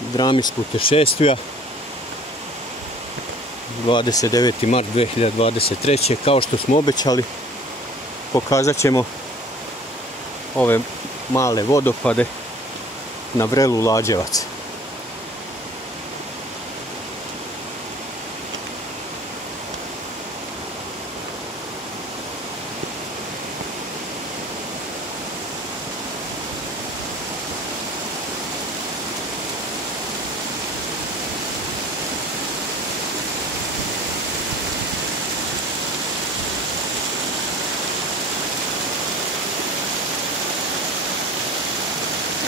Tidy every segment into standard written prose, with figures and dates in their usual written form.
Drami s putešestvija. 29. mart 2023. Kao što smo obećali, pokazat ćemo ove male vodopade na vrelu Lađevac.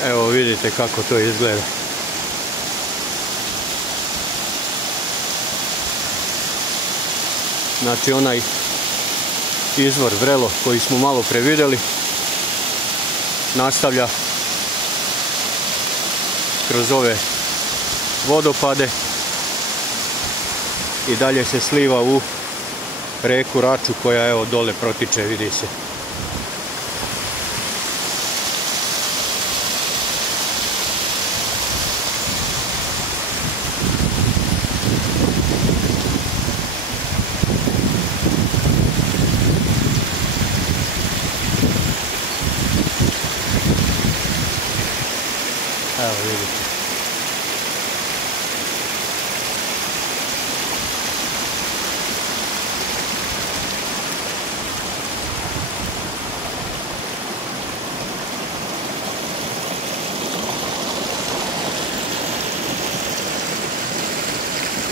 Evo vidite kako to izgleda. Znači onaj izvor Vrelo koji smo malo pre vidjeli nastavlja kroz ove vodopade i dalje se sliva u reku Raču koja evo dole protiče, vidi se. Evo vidite.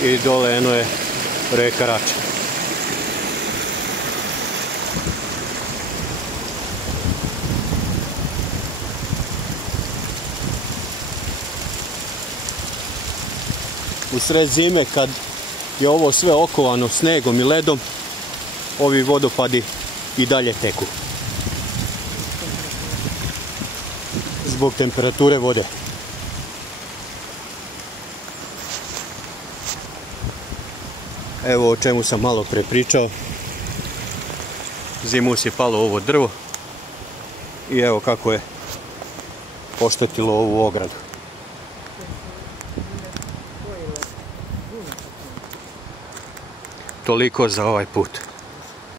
I dole eno je reka Rača. U sred zime kad je ovo sve okovano snegom i ledom, ovi vodopadi i dalje teku. Zbog temperature vode. Evo o čemu sam malo pre pričao. Zimus je palo ovo drvo i evo kako je oštetilo ovu ogradu. Toliko za ovaj put.